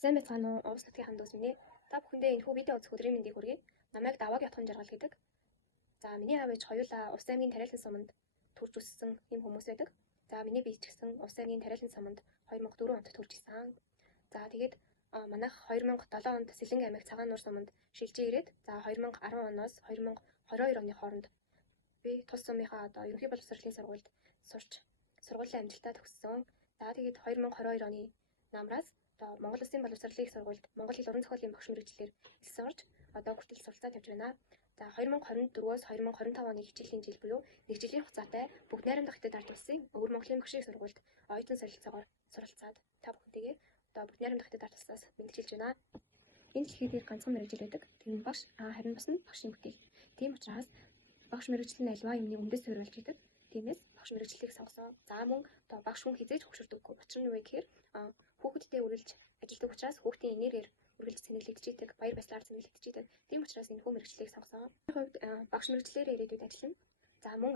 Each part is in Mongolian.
Сайн байцгаана уу? Овс нутгийн хамт үзмэнэ. Та бүхэндээ энэхүү видео үзэх өдрийн мэндийг хүргэе. Намайг Даваагийн отхон жаргал гэдэг. За миний аав ээж хоёулаа Увс аймгийн Тариалан суманд төрж өссөн юм хүмүүс байдаг. За миний бие ч гэсэн Увс аймгийн Тариалан суманд 2004 онд төрж исэн. За тэгээд манайх 2007 онд Сэлэнг аймаг Цагаан нуур суманд шилжиж ирээд за 2010 оноос 2022 оны хооронд би тус сумынхаа ерөнхий боловсролын сургуульд сурч сургуулийн амжилтаа төгссөн. За тэгээд 2022 оны намраас Монгол Улсын боловсролын их сургуульд Монгол хэл уран зохиолын багш мэргэжлэр элсэн орж хүртэл суралцаад явж байна. За 2024-өөс 2025 оны хичээлийн жил буюу 1 жилийн хугацаатай Бүгд найрамдах Хятад ард улсын Өвөр Монголын багшийн сургуульд оюутан солилцоогоор суралцаад та бүхэнтэйгээ Бүгд найрамдах Хятад ард улсаас мэдчилж байна. Энэ дэлхийд ганцхан мэргэжил байдаг. Тэр нь багш, харин бас нь багшийн бүтээл. Тийм учраас багш мэргэжил нь альва юмны үндэс суурилж идэг. Тиймээс багш мэргэжлийг сонгосон. За мөн багш хүн хизээж хөшөрдөггүй. Учир нь юу вэ гэхээр хүүхэдтэй үргэлж ажилладаг учраас хүүхдийн энергиэр үргэлж цэнэглэгдэж идэг, баяр баясгалаар цэнэглэгдэж идэг. Тийм учраас энэ хүү мэргэжлийг сонгосон. Хувьд багш мэргэжлээр ирээдүйд ажиллана. За мөн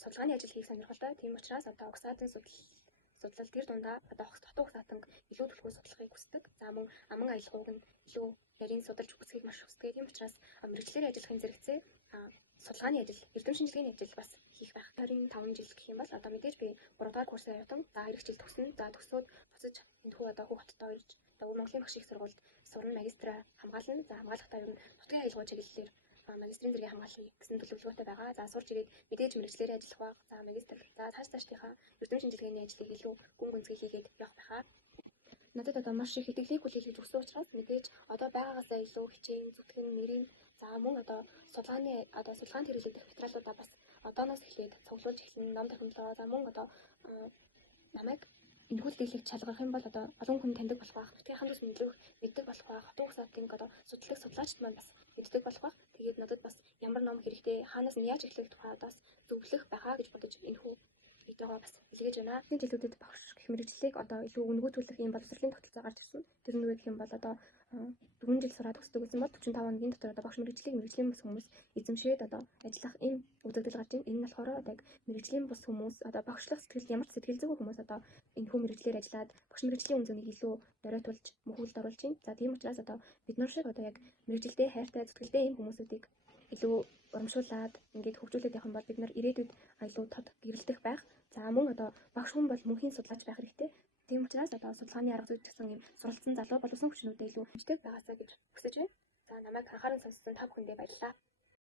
судалгааны ажил хийх сонирхолтой. Тийм учраас угсаатын судлал тэр дундаа хотын угсаатанг илүү төлхөө судлахыг хүсдэг. За мөн аман аялгауг нь илүү нарийн судалж үгсхийг маш хүсдэг. Тийм учраас мэргэжлээр ажиллахын зэрэгцээ судалгааны ажил, эрдэм шинжилгээний ажил бас хийх байх. 25 жил гэх юм бол мэдээж би 3 дахь курсаа явсан. За эх жил төгснө. За төгсөөд буцаж энэхүү хүүхдтэй орж Өвөр Монголын багшийн сургуульд сурна, магистраа хамгаална. За хамгаалахдаа ер нь нутгийн аялгау чиглэлээр магистрийн зэргийн хамгаалахыг гэсэн төлөвлөгөөтэй байгаа. За сурч ирээд мэдээж мэргэжлэрээ ажиллах баг. За магистр. За цаашдынхаа эрдэм шинжилгээний ажлыг илүү гүн гүнзгий хийгээд явах байхаа. Надад маш их итгэлийг хүлээлгэж өгсөн учраас мэдээж байгаагаасаа илүү хичээн, зүтгэн, нэрийн за мөн судалгааны хэрэглээд дэх материалуудаа бас одооноос эхлээд цуглуулж эхэлнэ, ном тохиомлоо. За мөн намайг энэхүү зүйлийг шалгах юм бол олон хүн таньдаг болох байх. Нутгийн хамт ус мэддэг болох байх. Хотын угсаатын судлах судлаачд маань бас мэддэг болох байх. Тэгээд надад бас ямар ном хэрэгтэй, хаанаас нь яаж эхлэх тухайдаас зөвлөх байхаа гэж бодож энэхүү видеогоо бас илгээж байна. Энэ жилүүдэд багш гэх мэргэжлийг илүү өнгөцүүлэх юм боловсролын тогтолцоо гарч ирсэн. Тэр нь юу гэх юм бол 4 жил сураад төгсдөг гэсэн бол 45 хоногийн дотор багш мэргэжлийн бус хүмүүс эзэмшээд ажиллах ийм үзэгдэл гарч ийн. Энэ нь болохоор мэргэжлийн бус хүмүүс багшлах сэтгэл ямар ч сэтгэл зүйн хүмүүс энэ хүү мэргэжлэр ажиллаад багш мэргэжлийн үнцнийг илүү доройтуулж мөхөлд оруулж байна. За тийм учраас бид нар шиг яг мэргэжилдээ хайртай зүтгэлтэй ийм хүмүүсүүдийг илүү урамшуулад ингээд хөгжүүлээд явах юм бол бид нар ирээдүйд илүү тод гэрэлтэх байх. За мөн багш хүн бол мөнхийн судлаач байх хэрэгтэй. Тийм учраас судалгааны арга зүйд гэсэн ийм суралцсан залуу боловсон хүчнүүдэд илүү хэмждэг байгаасаа гэж хүсэж байна. За намайг анхааран сонссон та бүхэндээ баярлалаа.